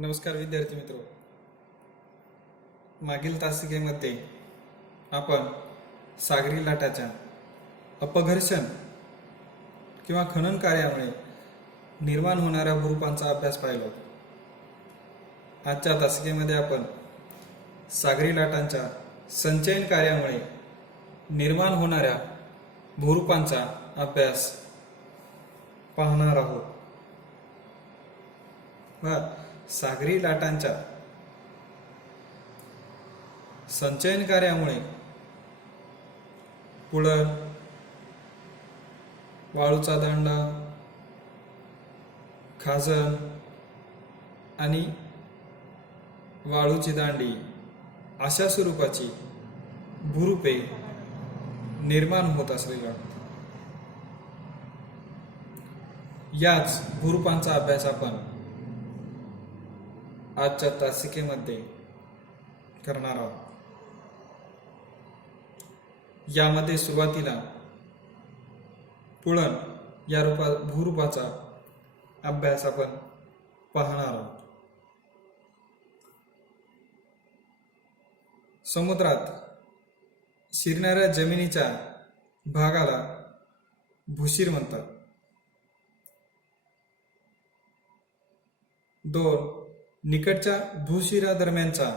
नमस्कार विद्यार्थी मित्रो, मागील तासिकेमध्ये आपण सागरी लाटाच्या अपघर्षण किंवा खनन कार्यामुळे निर्माण होणाऱ्या भूरूपांचा अभ्यास पाहिला. आजच्या तासिकेमध्ये आपण सागरी लाटांच्या संचयन कार्यामुळे निर्माण होणाऱ्या भूरूपांचा अभ्यास पाहणार आहोत. सागरी लाटांच्या संचयन कार्यामुळे पुळण, वाळूचा दांडा, खाजण आणि वाळूची दांडी अशा स्वरूपाची भूरूपे निर्माण होत असलेली वाटते. याच भूरूपांचा अभ्यास आपण आजच्या तासिकेमध्ये करणार आहोत. यामध्ये सुरुवातीला पुळण या भूरूपाचा अभ्यास आपण पाहणार आहोत. समुद्रात शिरणाऱ्या जमिनीच्या भागाला भूशीर म्हणतात. 2. निकटच्या भूशिरादरम्यानचा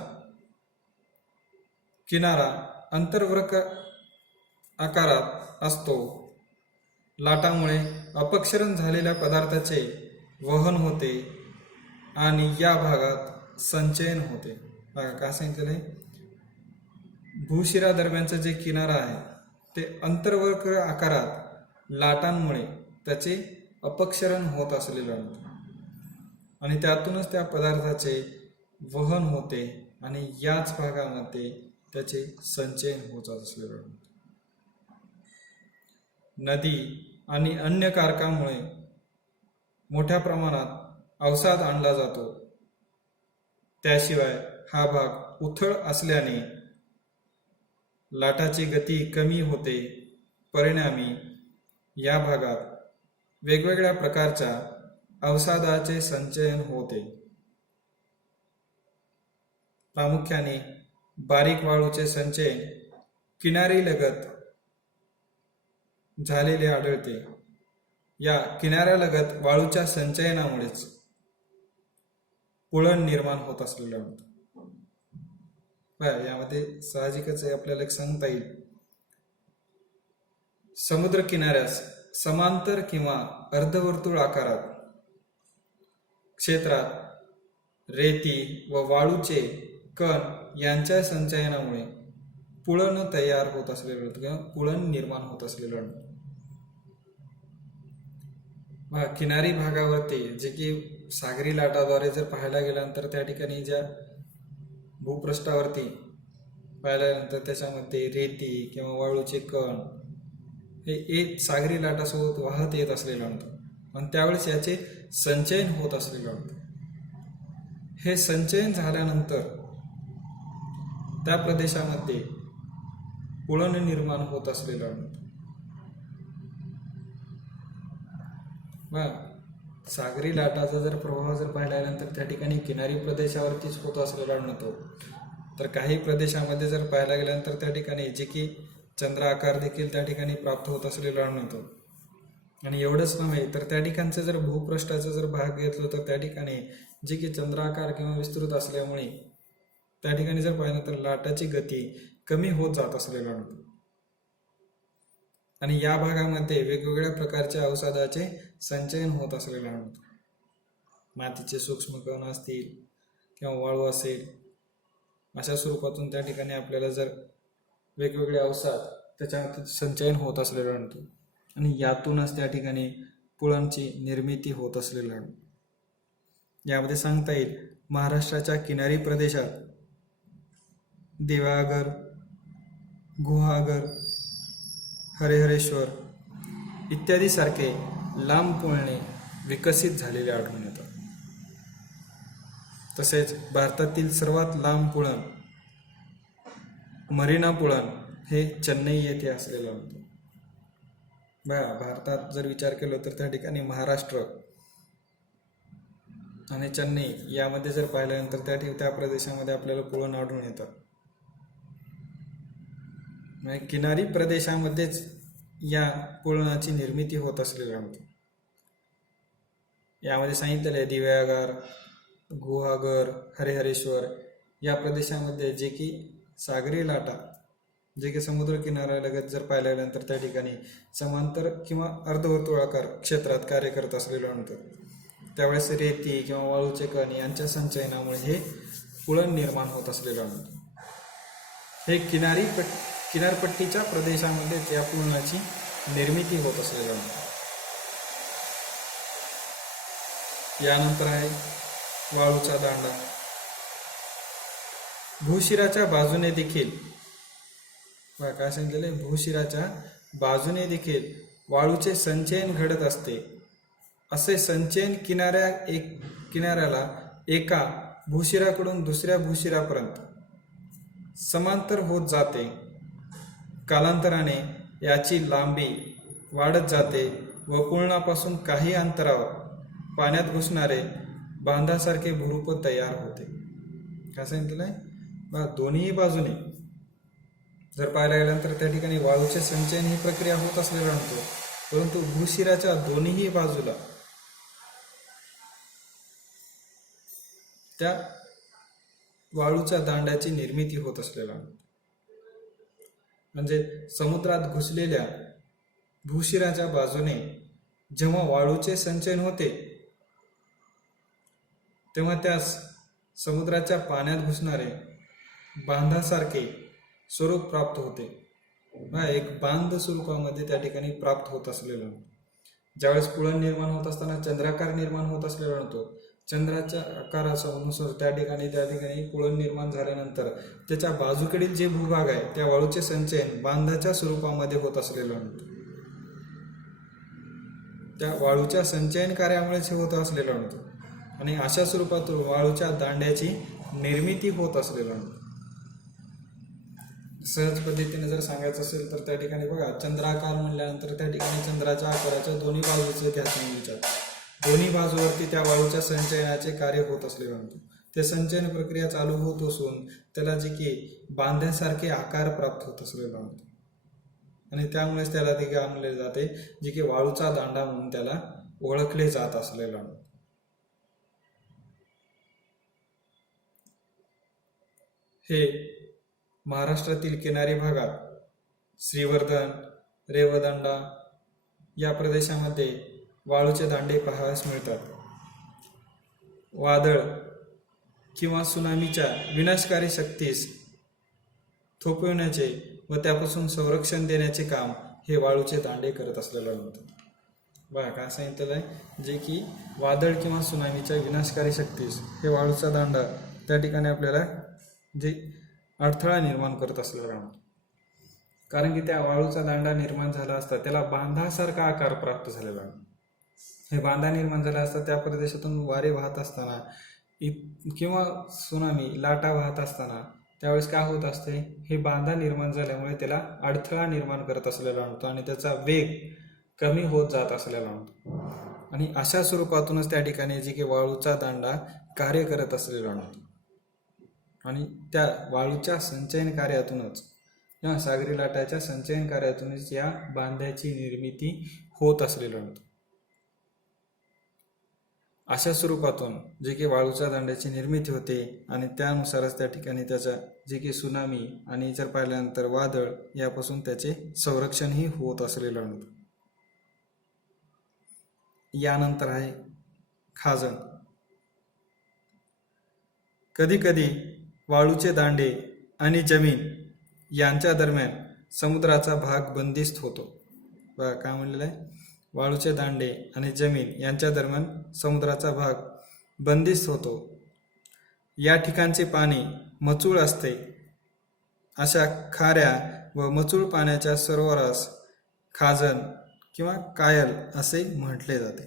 किनारा अंतर्वृत्त आकारात असतो. लाटामुळे अपक्षरण झालेल्या पदार्थाचे वहन होते आणि या भागात संचयन होते. बघा काय सांगितलेलं आहे, भूशिरादरम्यानचा जे किनारा आहे ते अंतर्वक्र आकारात लाटांमुळे त्याचे अपक्षरण होत असलेले आणि त्यातूनच त्या पदार्थाचे वहन होते आणि याच भागामध्ये त्याचे संचयन होत असलेले. नदी आणि अन्य कारकामुळे मोठ्या प्रमाणात अवसाद आणला जातो. त्याशिवाय हा भाग उथळ असल्याने लाटाची गती कमी होते. परिणामी या भागात वेगवेगळ्या प्रकारच्या अवसादाचे संचयन होते. प्रामुख्याने बारीक वाळूचे संचयन किनारी लगत झालेले आढळते. या किनाऱ्यालगत वाळूच्या संचयनामुळेच पुळण निर्माण होत असलेले आढळते. यामध्ये साहजिकच आपल्याला एक सांगता येईल, समुद्र किनाऱ्यास समांतर किंवा अर्धवर्तुळ आकारात क्षेत्रात रेती व वाळूचे कण यांच्या संचयनामुळे पुळण तयार होत असलेलं किंवा पुळण निर्माण होत असलेलं. किनारी भागावरती जे की सागरी लाटाद्वारे जर पाहायला गेल्यानंतर त्या ठिकाणी ज्या भूपृष्ठावरती पाहिल्यानंतर त्याच्यामध्ये रेती किंवा वाळूचे कण हे एक सागरी लाटासोबत वाहत येत असलेलं म्हणतात आणि त्यावेळेस याचे संचयन होत असलेलं म्हणतात. हे संचयन झाल्यानंतर त्या प्रदेशामध्ये पुळण निर्माण होत असलेलं म्हणतात. सागरी लाटाचा जर प्रभाव जर पाहिल्यानंतर त्या ठिकाणी किनारी प्रदेशावरतीच होत असलेला म्हणतो. तर काही प्रदेशामध्ये जर पाहायला गेल्यानंतर त्या ठिकाणी जे की चंद्र आकार देखील त्या ठिकाणी प्राप्त होत असलेला म्हणतो. आणि एवढंच नव्हे तर त्या ठिकाणचं जर भूपृष्ठाचा जर भाग घेतलं तर त्या ठिकाणी जे की चंद्राकार किंवा विस्तृत असल्यामुळे त्या ठिकाणी जर पाहिलं तर लाटाची गती कमी होत जात असलेला म्हणतो. आणि या भागामध्ये वेगवेगळ्या प्रकारच्या अवसादाचे संचयन होत असलेला म्हणतो. मातीचे सूक्ष्म कण असतील किंवा वाळू असेल अशा स्वरूपातून त्या ठिकाणी आपल्याला जर वेगवेगळे अवसाद त्याच्यामध्ये संचयन होत असलेलं म्हणतो आणि यातूनच त्या ठिकाणी पुळणची निर्मिती होत असलेलं. यामध्ये सांगता येईल, महाराष्ट्राच्या किनारी प्रदेशात देवागर, गुहागर, हरिहरेश्वर इत्यादी सारखे लांब पुळणे विकसित झालेले आढळून येतात. तसेच भारतातील सर्वात लांब पुळण मरीना पुळण हे चेन्नई येथे असलेलं होतं. भारतात जर विचार केला तर त्या ठिकाणी महाराष्ट्र आणि चेन्नई यामध्ये जर पाहिल्यानंतर त्या प्रदेशामध्ये आपल्याला पुळण आढळून येतात. म्हणजे किनारी प्रदेशामध्येच या पुळणाची निर्मिती होत असलेली आढळते. यामध्ये सांगितलेलं आहे दिव्यागार, गुहागर, हरिहरेश्वर या प्रदेशामध्ये जे की सागरी लाटा जे की समुद्र किनाऱ्यालगत जर पाहायला गेल्यानंतर त्या ठिकाणी समांतर किंवा अर्धवर्तुळाकार क्षेत्रात कार्य करत असलेलं आढळतं. त्यावेळेस रेती किंवा वाळूचे कण यांच्या संचयनामुळे हे पुळण निर्माण होत असलेलं आढळतं. हे किनारपट्टीच्या प्रदेशामध्ये या पुळणाची निर्मिती होत असलेलं आढळतं. यानंतर आहे वाळूचा दांडा. भूशिराच्या बाजूने देखील काय सांगितलेलं आहे, भूशिराच्या बाजूने देखील वाळूचे संचयन घडत असते. असे संचयन किनाऱ्याला एका भूशिराकडून दुसऱ्या भूशिरापर्यंत समांतर होत जाते. कालांतराने याची लांबी वाढत जाते व पुळणापासून काही अंतरावर पाण्यात घुसणारे बांधासारखे भूरूप तयार होते. काय सांगितलं आहे, दोन्ही बाजूने जर पाहायला गेल्यानंतर त्या ठिकाणी वाळूचे संचयन ही प्रक्रिया होत असलेला आणतो, परंतु भूशिराच्या दोन्ही बाजूला त्या वाळूच्या दांड्याची निर्मिती होत असलेला आणतो. म्हणजे समुद्रात घुसलेल्या भूशिराच्या बाजूने जेव्हा वाळूचे संचयन होते तेव्हा त्यास समुद्राच्या पाण्यात घुसणारे बांधासारखे स्वरूप प्राप्त होते. एक बांध स्वरूपामध्ये त्या ठिकाणी प्राप्त होत असलेलं. ज्यावेळेस पुळण निर्माण होत असताना चंद्राकार निर्माण होत असलेला होतो. चंद्राच्या आकारानुसार त्या ठिकाणी पुळण निर्माण झाल्यानंतर त्याच्या बाजूकडील जे भूभाग आहे त्या वाळूचे संचयन बांधाच्या स्वरूपामध्ये होत असलेलं होतं. त्या वाळूच्या संचयन कार्यामुळेच हे होत असलेलं होतं आणि अशा स्वरूपातून वाळूच्या दांड्याची निर्मिती होत असलेलं होतं. सहज पद्धतीने जर सांगायचं असेल तर त्या ठिकाणी बघा, चंद्राकार म्हणल्यानंतर त्या ठिकाणी चंद्राच्या आकाराच्या दोन्ही बाजूचे घ्यायचे विचार, दोन्ही बाजूवरती त्या वाळूच्या संचयनाचे कार्य होत असलेलं होतं. ते संचयन प्रक्रिया चालू होत असून त्याला जे की बांध्यासारखे आकार प्राप्त होत असलेलं होतं आणि त्यामुळेच त्याला ते काय म्हणले जाते, जे की वाळूचा दांडा म्हणून त्याला ओळखले जात असलेलं होतं. हे महाराष्ट्रातील किनारी भागात श्रीवर्धन, रेवदंडा या प्रदेशामध्ये वाळूचे दांडे पाहावयास मिळतात. वादळ किंवा सुनामीच्या विनाशकारी शक्तीस थोपविण्याचे व त्यापासून संरक्षण देण्याचे काम हे वाळूचे दांडे करत असलेलं होतं. बघा काय सांगितलेलं आहे, जे की वादळ किंवा सुनामीच्या विनाशकारी शक्तीस हे वाळूचा दांडा त्या ठिकाणी आपल्याला जे अडथळा निर्माण करत असलेला होता. कारण की त्या वाळूचा दांडा निर्माण झाला असता त्याला बांधासारखा आकार प्राप्त झालेला. हे बांधा निर्माण झाला असता त्या प्रदेशातून वारे वाहत असताना किंवा सुनामी लाटा वाहत असताना त्यावेळेस काय होत असते, हे बांधा निर्माण झाल्यामुळे त्याला अडथळा निर्माण करत असलेला होता आणि त्याचा वेग कमी होत जात असलेला होता. आणि अशा स्वरूपातूनच त्या ठिकाणी जे की वाळूचा दांडा कार्य करत असलेला होता आणि त्या वाळूच्या संचयन कार्यातूनच किंवा सागरी लाटाच्या संचयन कार्यातूनच या बांध्याची निर्मिती होत असलेलं होतं. अशा स्वरूपातून जे की वाळूच्या दांड्याची निर्मिती होते आणि त्यानुसारच त्या ठिकाणी त्याच्या जे की सुनामी आणि जर पाहिल्यानंतर वादळ यापासून त्याचे संरक्षणही होत असलेलं होतं. यानंतर आहे खाजण. कधी कधी वाळूचे दांडे आणि जमीन यांच्या दरम्यान समुद्राचा भाग बंदिस्त होतो. बघा काय म्हणलेलं आहे, वाळूचे दांडे आणि जमीन यांच्या दरम्यान समुद्राचा भाग बंदिस्त होतो. या ठिकाणचे पाणी मचूळ असते. अशा खाऱ्या व मचूळ पाण्याच्या सरोवरास खाजण किंवा कायल असे म्हटले जाते.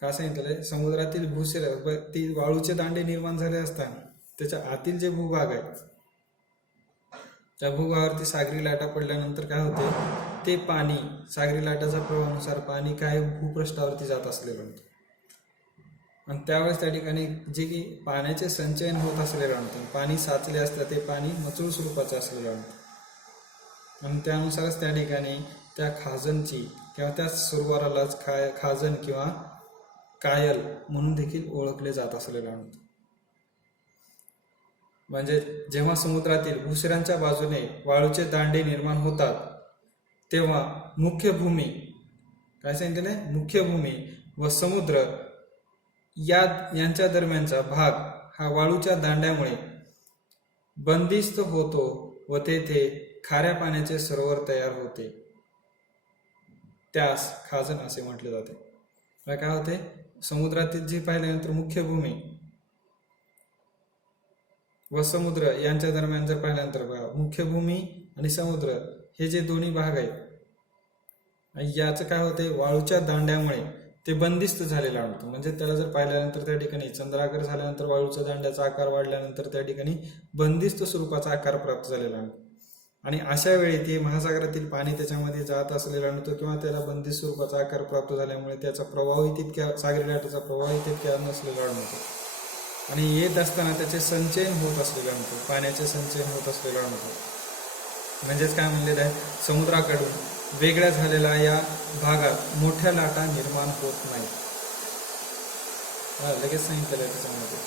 का सांगितले, समुद्रातील भूशिर ती वाळूचे दांडे निर्माण झाले असताना त्याच्या आतील जे भूभाग आहे त्या भूभागावरती सागरी लाटा पडल्यानंतर काय होते, ते पाणी सागरी लाटाच्या प्रवाहानुसार पाणी काय भूपृष्ठावरती जात असलेलं होतं आणि त्यावेळेस त्या ठिकाणी जे की पाण्याचे संचयन होत असलेलं आणतं, पाणी साचले असतं ते पाणी मचूळ स्वरूपाचं असलेलं आणतं आणि त्यानुसारच त्या ठिकाणी त्या खाजनची किंवा त्या सरोवरालाच खाजन किंवा कायल म्हणून देखील ओळखले जात असलेलं आणतं. म्हणजे जेव्हा समुद्रातील भुसऱ्यांच्या बाजूने वाळूचे दांडे निर्माण होतात तेव्हा मुख्य भूमी, काय सांगितले, मुख्य भूमी व समुद्र यांच्या दरम्यानचा भाग हा वाळूच्या दांड्यामुळे बंदिस्त होतो व तेथे खाऱ्या पाण्याचे सरोवर तयार होते. त्यास खाजन असे म्हटले जाते. काय होते, समुद्रातील जे पाहिल्यानंतर मुख्य भूमी व समुद्र यांच्या दरम्यान जर पाहिल्यानंतर बघा, मुख्य भूमी आणि समुद्र हे जे दोन्ही भाग आहेत याचं काय होते, वाळूच्या दांड्यामुळे ते बंदिस्त झालेलं आणतं. म्हणजे त्याला जर पाहिल्यानंतर त्या ठिकाणी चंद्राकार झाल्यानंतर वाळूच्या दांड्याचा आकार वाढल्यानंतर त्या ठिकाणी बंदिस्त स्वरूपाचा आकार प्राप्त झालेला आणतो आणि अशा वेळी ते महासागरातील पाणी त्याच्यामध्ये जात असलेलं आणतो किंवा त्याला बंदिस्त स्वरूपाचा आकार प्राप्त झाल्यामुळे त्याचा प्रवाहही तितक्या, सागरी लाटेचा प्रवाहही तितक्या नसलेला आणतो आणि येत असताना त्याचे संचयन होत असलेलं आणतो, पाण्याचे संचयन होत असलेलं आणतो. म्हणजेच काय म्हणलेलं आहे, समुद्राकडून वेगळ्या झालेल्या या भागात मोठ्या लाटा निर्माण होत नाही. लगेच सांगितलेलं आहे त्याच्यामध्ये,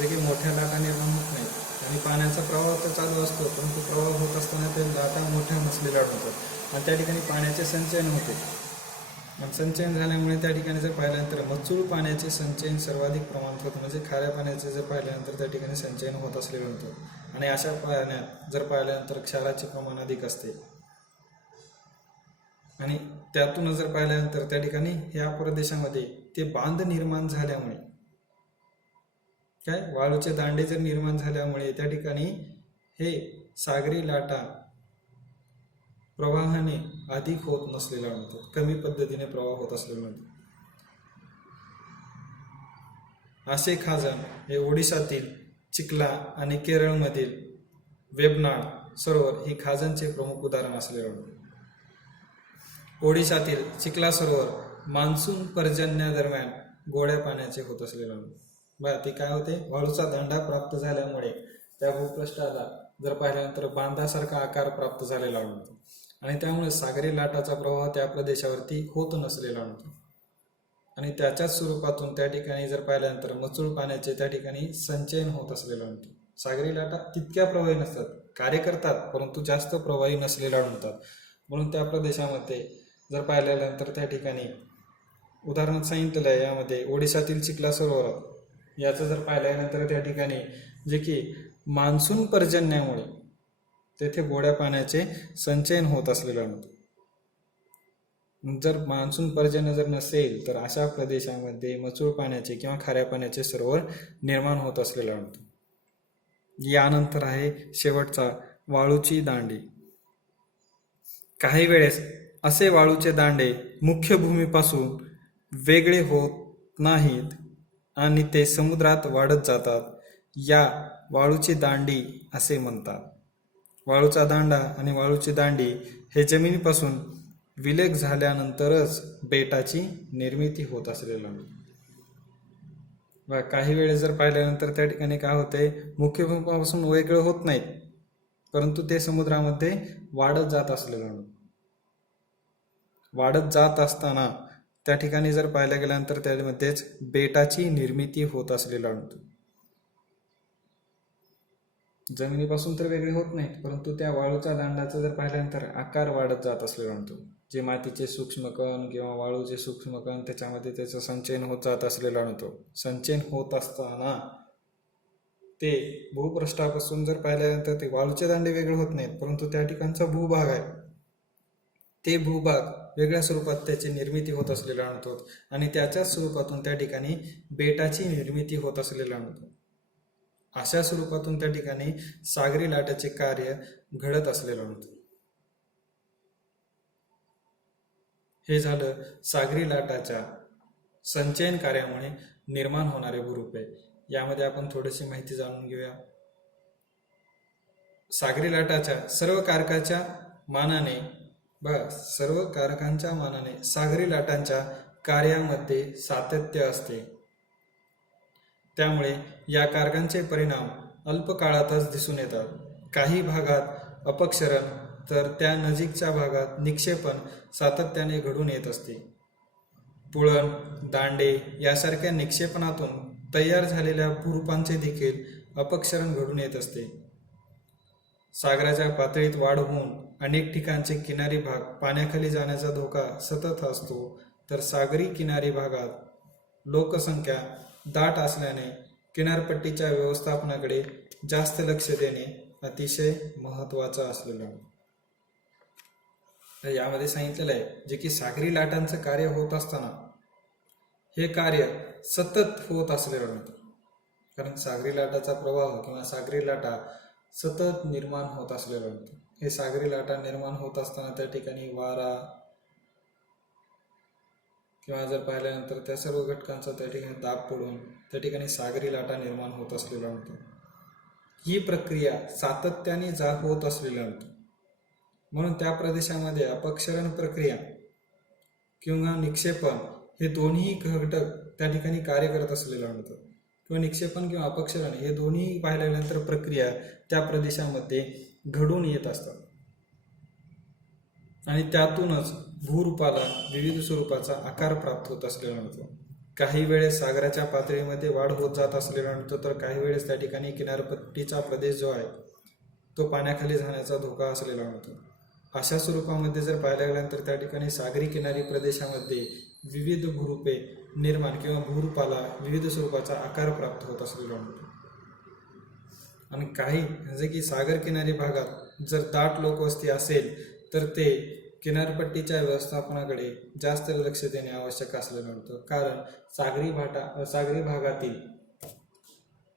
जे की मोठ्या लाटा निर्माण होत नाही आणि पाण्याचा प्रवाह तर चालू असतो, परंतु प्रवाह होत असताना ते लाटा मोठ्या नसलेल्या होतात आणि त्या ठिकाणी पाण्याचे संचयन होते आणि संचयन झाल्यामुळे त्या ठिकाणी जर पाहिल्यानंतर मचूळ पाण्याचे संचयन सर्वाधिक प्रमाणात होतं. म्हणजे खाऱ्या पाण्याचे जर पाहिल्यानंतर त्या ठिकाणी संचयन होत असलेलं होतं आणि अशा पाण्यात जर पाहिल्यानंतर क्षाराचे प्रमाण अधिक असते आणि त्यातून जर पाहिल्यानंतर त्या ठिकाणी ह्या प्रदेशामध्ये ते बांध निर्माण झाल्यामुळे काय, वाळूचे दांडे जर निर्माण झाल्यामुळे त्या ठिकाणी हे सागरी लाटा प्रवाहाने अधिक होत नसलेला म्हणतात, कमी पद्धतीने प्रवाह होत असलेला म्हणतात. असे खाजन हे ओडिशातील चिखला आणि केरळमधील वेबनाड सरोवर ही खाजनचे प्रमुख उदाहरण असलेले म्हणतात. ओडिशातील चिखला सरोवर मान्सून पर्जन्यादरम्यान गोड्या पाण्याचे होत असलेलं बघा, ते काय होते, वाळूचा दांडा प्राप्त झाल्यामुळे त्या भूपृष्ठाला जर पाहिल्यानंतर बांधासारखा आकार प्राप्त झालेला म्हणतो आणि त्यामुळे सागरी लाटाचा प्रवाह त्या प्रदेशावरती होत नसलेला म्हणतो आणि त्याच्याच स्वरूपातून त्या ठिकाणी जर पाहिल्यानंतर मचूळ पाण्याचे त्या ठिकाणी संचयन होत असलेलं म्हणतो. सागरी लाटा तितक्या प्रवाही नसतात, कार्य करतात परंतु जास्त प्रवाही नसलेला म्हणतात. म्हणून त्या प्रदेशामध्ये जर पाहिल्यानंतर त्या ठिकाणी उदाहरणार्थ सांगितलेलं आहे यामध्ये ओडिशातील चिखला सरोवर याचं जर पाहिल्यानंतर त्या ठिकाणी जे की मान्सून पर्जन्यामुळे तेथे गोड्या पाण्याचे संचयन होत असलेलं आणतो. जर मान्सून पर्जन्य जर नसेल तर अशा प्रदेशामध्ये मचूळ पाण्याचे किंवा खाऱ्या पाण्याचे सरोवर निर्माण होत असलेलं आणतो. यानंतर आहे शेवटचा, वाळूची दांडी. काही वेळेस असे वाळूचे दांडे मुख्य भूमीपासून वेगळे होत नाहीत आणि ते समुद्रात वाढत जातात. या वाळूची दांडी असे म्हणतात. वाळूचा दांडा आणि वाळूची दांडी हे जमिनीपासून विलग झाल्यानंतरच बेटाची निर्मिती होत असलेलं. काही वेळेस जर पाहिल्यानंतर त्या ठिकाणी काय होते, मुख्य भूमीपासून वेगळं होत नाहीत परंतु ते समुद्रामध्ये वाढत जात असलेलं. वाढत जात असताना त्या ठिकाणी जर पाहायला गेल्यानंतर त्यामध्येच बेटाची निर्मिती होत असलेलं आणतो. जमिनीपासून तर वेगळे होत नाहीत परंतु त्या वाळूच्या दांडाचा जर पाहिल्यानंतर आकार वाढत जात असलेलं आणतो. जे मातीचे सूक्ष्मकण किंवा वाळूचे सूक्ष्मकण त्याच्यामध्ये त्याचं संचयन होत जात असलेलं आणतो. संचयन होत असताना ते भूपृष्ठापासून जर पाहिल्यानंतर ते वाळूचे दांडे वेगळे होत नाहीत परंतु त्या ठिकाणचा भूभाग आहे ते भूभाग वेगळ्या स्वरूपात त्याची निर्मिती होत असलेलं आणतो आणि त्याच्याच स्वरूपातून त्या ठिकाणी बेटाची निर्मिती होत असलेलं आणतो. अशा स्वरूपातून त्या ठिकाणी सागरी लाटाचे कार्य घडत असलेलं आणतो. हे झालं सागरी लाटाच्या संचयन कार्यामुळे निर्माण होणारे भूरूपे. यामध्ये आपण थोडीशी माहिती जाणून घेऊया. सागरी लाटाच्या सर्व कारकाच्या मानाने सागरी लाटांच्या कार्यामध्ये सातत्य असते त्यामुळे या कारकांचे परिणाम अल्प काळातच दिसून येतात. काही भागात अपक्षरण तर त्या नजीकच्या भागात निक्षेपण सातत्याने घडून येत असते. पुळण, दांडे यासारख्या निक्षेपणातून तयार झालेल्या भूरूपांचे देखील अपक्षरण घडून येत असते. सागराच्या पातळीत वाढ होऊन अनेक ठिकाणचे किनारी भाग पाण्याखाली जाण्याचा धोका सतत असतो, तर सागरी किनारी भागात लोकसंख्या दाट असल्याने किनारपट्टीच्या व्यवस्थापनाकडे जास्त लक्ष देणे अतिशय महत्त्वाचं असलेलं आहे. तर यामध्ये सांगितलेलं आहे जे की सागरी लाटांचं कार्य होत असताना हे कार्य सतत होत असलेलं नव्हतं, कारण सागरी लाटाचा प्रवाह किंवा सागरी लाटा सतत निर्माण होत असलेलं नव्हतं. हे सागरी लाटा निर्माण होत असताना त्या ठिकाणी वारा किंवा जर पाहिल्यानंतर त्या सर्व घटकांचा त्या ठिकाणी दाब पडून त्या ठिकाणी सागरी लाटा निर्माण होत असलेलं नव्हतं. ही प्रक्रिया सातत्याने होत असलेलं नव्हतं. म्हणून त्या प्रदेशामध्ये अपक्षरण प्रक्रिया किंवा निक्षेपण हे दोन्ही घटक त्या ठिकाणी कार्य करत असलेलं नव्हतं, किंवा निक्षेपण किंवा अपक्षरण हे दोन्ही पाहिल्यानंतर प्रक्रिया त्या प्रदेशामध्ये घडून येत असतात आणि त्यातूनच भूरूपाला विविध स्वरूपाचा आकार प्राप्त होत असलेला नव्हतो. काही वेळेस सागराच्या पातळीमध्ये वाढ होत जात असलेला नव्हतो, तर काही वेळेस त्या ठिकाणी किनारपट्टीचा प्रदेश जो आहे तो पाण्याखाली जाण्याचा धोका असलेला नव्हतो. अशा स्वरूपामध्ये जर पाहायला गेल्यानंतर त्या ठिकाणी सागरी किनारी प्रदेशामध्ये विविध भूरूपे निर्माण किंवा भूरूपाला विविध स्वरूपाचा आकार प्राप्त होत असलेला नव्हतो. आणि काही जे की सागर किनारी भागात जर दाट लोकवस्ती असेल तर ते किनारपट्टीच्या व्यवस्थापनाकडे जास्त लक्ष देणे आवश्यक असलेलं नव्हतं, कारण सागरी भागातील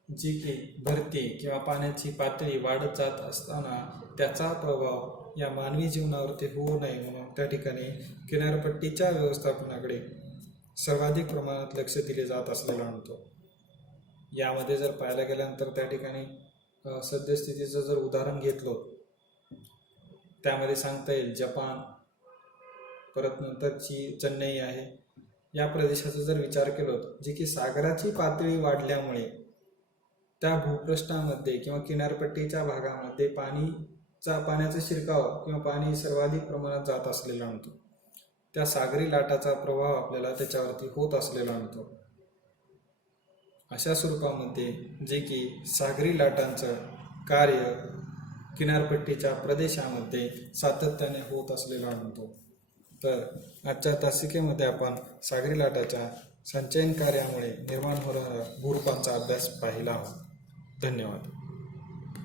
जी की भरती किंवा पाण्याची पातळी वाढत जात असताना त्याचा प्रभाव या मानवी जीवनावरती होऊ नये म्हणून त्या ठिकाणी किनारपट्टीच्या व्यवस्थापनाकडे सर्वाधिक प्रमाणात लक्ष दिले जात असलेलं नव्हतं. यामध्ये जर पाहायला गेल्यानंतर त्या ठिकाणी सद्यस्थितीचं जर उदाहरण घेतलं त्यामध्ये सांगता येईल जपान, परत नंतरची चेन्नई आहे. या प्रदेशाचा जर विचार केला जे की सागराची पातळी वाढल्यामुळे त्या भूपृष्ठामध्ये किंवा किनारपट्टीच्या भागामध्ये पाण्याचा शिरकाव किंवा पाणी सर्वाधिक प्रमाणात जात असलेला नव्हतं. त्या सागरी लाटाचा प्रभाव आपल्याला त्याच्यावरती होत असलेला नव्हतो. अशा स्वरूपामध्ये जे की सागरी लाटांचं कार्य किनारपट्टीच्या प्रदेशामध्ये सातत्याने होत असलेला नव्हतो. तर आजच्या तासिकेमध्ये आपण सागरी लाटाच्या संचयन कार्यामुळे निर्माण होणाऱ्या भूरूपांचा अभ्यास पाहिला. धन्यवाद.